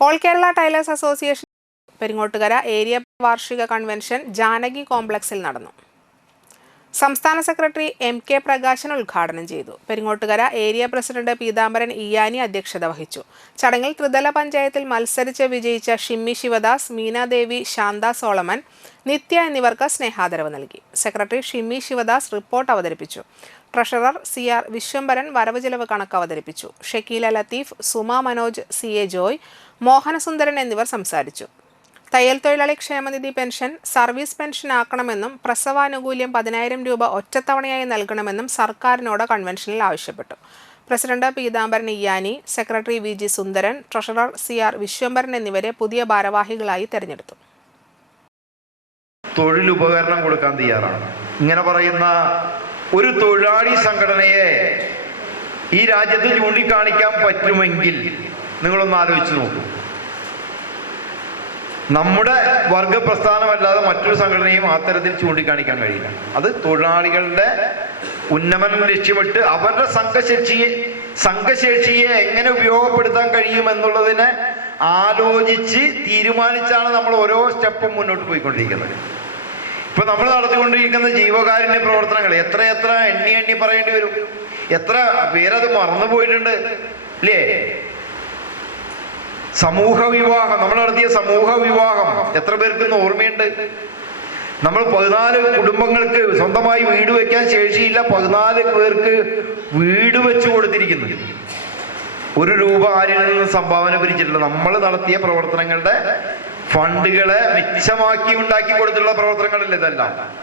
All Kerala tailors association Peringottukara area വാർഷിക convention Janaki കോംപ്ലക്സിൽ നടന്നു. സംസ്ഥാന സെക്രട്ടറി എം കെ പ്രകാശൻ ഉദ്ഘാടനം ചെയ്തു. പെരിങ്ങോട്ടുകര ഏരിയ പ്രസിഡന്റ് പീതാംബരൻ ഇയാനി അധ്യക്ഷത വഹിച്ചു. ചടങ്ങിൽ ത്രിതല പഞ്ചായത്തിൽ മത്സരിച്ച് വിജയിച്ച ഷിമ്മി ശിവദാസ് മീനാദേവി ശാന്ത സോളമൻ നിത്യ എന്നിവർക്ക് സ്നേഹാദരവ് നൽകി. സെക്രട്ടറി ഷിമ്മി ശിവദാസ് റിപ്പോർട്ട് അവതരിപ്പിച്ചു. ട്രഷറർ സി ആർ വിശ്വംഭരൻ വരവ് ചെലവ് കണക്ക് അവതരിപ്പിച്ചു. ഷക്കീല ലത്തീഫ് സുമ മനോജ് സി എ ജോയ് മോഹനസുന്ദരൻ എന്നിവർ സംസാരിച്ചു. തയ്യൽ തൊഴിലാളി ക്ഷേമനിധി പെൻഷൻ സർവീസ് പെൻഷൻ ആക്കണമെന്നും പ്രസവാനുകൂല്യം പതിനായിരം രൂപ ഒറ്റത്തവണയായി നൽകണമെന്നും സർക്കാരിനോട് കൺവെൻഷനിൽ ആവശ്യപ്പെട്ടു. President Peethambaran Iyani secretary V G Sundaran treasurer C R Viswambharan എന്നിവരെ പുതിയ ഭാരവാഹികളായി തെരഞ്ഞെടുത്തു. തൊഴിലുപകരണം കൊടുക്കാൻ തയ്യാറാണ്. ഇങ്ങനെ പറയുന്ന ഒരു തൊഴിലാളി സംഘടനയെ ഈ രാജ്യത്ത് ചൂണ്ടിക്കാണിക്കാൻ പറ്റുമെങ്കിൽ നിങ്ങളൊന്ന് ആലോചിച്ച് നോക്കൂ. നമ്മുടെ വർഗ പ്രസ്ഥാനമല്ലാതെ മറ്റൊരു സംഘടനയും അത്തരത്തിൽ ചൂണ്ടിക്കാണിക്കാൻ കഴിയില്ല. അത് തൊഴിലാളികളുടെ ഉന്നമനം ലക്ഷ്യമിട്ട് അവരുടെ സംഘശേഷിയെ സംഘശേഷിയെ എങ്ങനെ ഉപയോഗപ്പെടുത്താൻ കഴിയുമെന്നുള്ളതിനെ ആലോചിച്ച് തീരുമാനിച്ചാണ് നമ്മൾ ഓരോ സ്റ്റെപ്പും മുന്നോട്ട് പോയിക്കൊണ്ടിരിക്കുന്നത്. ഇപ്പൊ നമ്മൾ നടത്തിക്കൊണ്ടിരിക്കുന്ന ജീവകാരുണ്യ പ്രവർത്തനങ്ങൾ എത്ര എത്ര എണ്ണി എണ്ണി പറയേണ്ടി വരും. എത്ര പേരത് മറന്നു പോയിട്ടുണ്ട് ഇല്ലേ? സമൂഹ വിവാഹം നമ്മൾ നടത്തിയ സമൂഹ വിവാഹം എത്ര പേർക്ക് ഇന്ന് ഓർമ്മയുണ്ട്? നമ്മൾ പതിനാല് കുടുംബങ്ങൾക്ക് സ്വന്തമായി വീട് വെക്കാൻ ശേഷിയില്ല. പതിനാല് പേർക്ക് വീട് വെച്ചു കൊടുത്തിരിക്കുന്നു. ഒരു രൂപ ആരിൽ നിന്ന് സംഭാവന പിരിച്ചിട്ടില്ല. നമ്മൾ നടത്തിയ പ്രവർത്തനങ്ങളുടെ ഫണ്ടുകളെ മിച്ചമാക്കി ഉണ്ടാക്കി കൊടുത്തിട്ടുള്ള പ്രവർത്തനങ്ങളല്ലേ ഇതെല്ലാം?